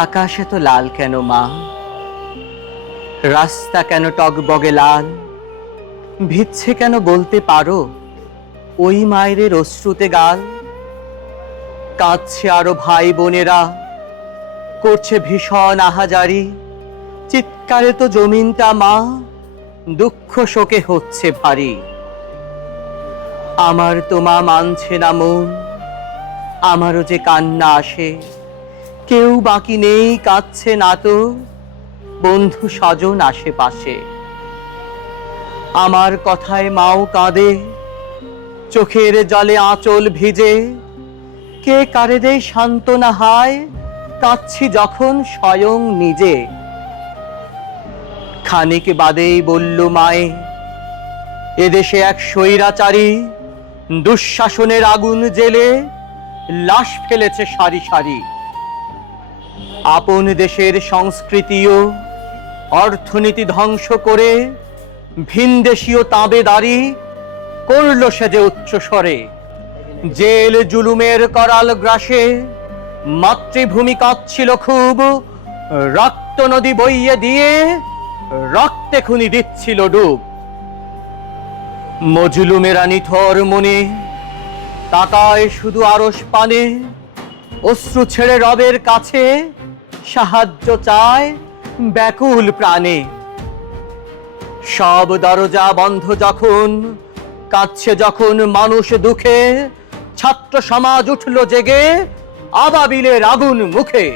আকাশ এত লাল কেন মা? রাস্তা কেন টগবগে লাল? ভিজছে কেন বলতে পারো? ওই মায়ের অশ্রুতে গাল। কাঁদছে আরো ভাই বোনেরা, করছে ভীষণ আহাজারি। চিৎকারে তো জমিনটা মা দুঃখ শোকে হচ্ছে ভারী। আমার তো মা মানছে না মন, আমারও যে কান্না আসে। কেউ বাকি নেই, কাঁদছে না তো বন্ধু স্বজন আশেপাশে। আমার কথায় মাও কাঁদে, চোখের জলে আঁচল ভিজে। কে কারে দেয় সান্ত্বনা হায়, কাঁদছি যখন স্বয়ং নিজে। খানিক বাদেই বলল মায়ে, এদেশে এক স্বৈরাচারী দুঃশাসনের আগুন জেলে লাশ ফেলেছে সারি সারি। আপন দেশের সংস্কৃতিও অর্থনীতি ধ্বংস করে ভিনদেশীয় তাবেদারি করল সে যে উচ্চস্বরে। জেল জুলুমের করাল গ্রাসে মাতৃভূমি কাঁদছিল খুব, রক্ত নদী বইয়ে দিয়ে রক্তে খুনি দিচ্ছিল ডুব। মজলুমেরা নিথর মনে তাকায় শুধু আরশ পানে, অশ্রু ছেড়ে রবের কাছে সাহায্য চায় ব্যাকুল প্রাণে। সব দরজা বন্ধ যখন, কাঁদছে যখন মানুষ দুঃখে, ছাত্র সমাজ উঠল জেগে আবাবিলের আগুন মুখে।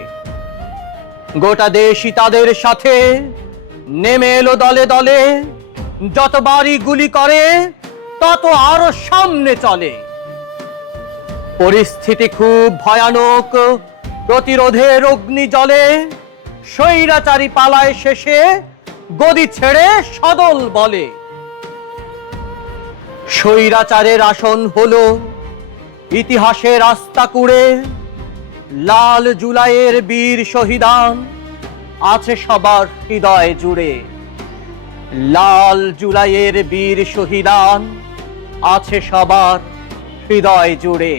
গোটা দেশই তাদের সাথে নেমে এলো দলে দলে, যতবারই গুলি করে তত আরো সামনে চলে। পরিস্থিতি খুব ভয়ানক, প্রতিরোধের অগ্নি জলে। স্বৈরাচারী পালায় শেষে গদি ছেড়ে সদল বলে। স্বৈরাচারের আসন হলো ইতিহাসের রাস্তা কুড়ে। লাল জুলাইয়ের বীর শহীদান আছে সবার হৃদয় জুড়ে। লাল জুলাইয়ের বীর শহীদান আছে সবার হৃদয় জুড়ে।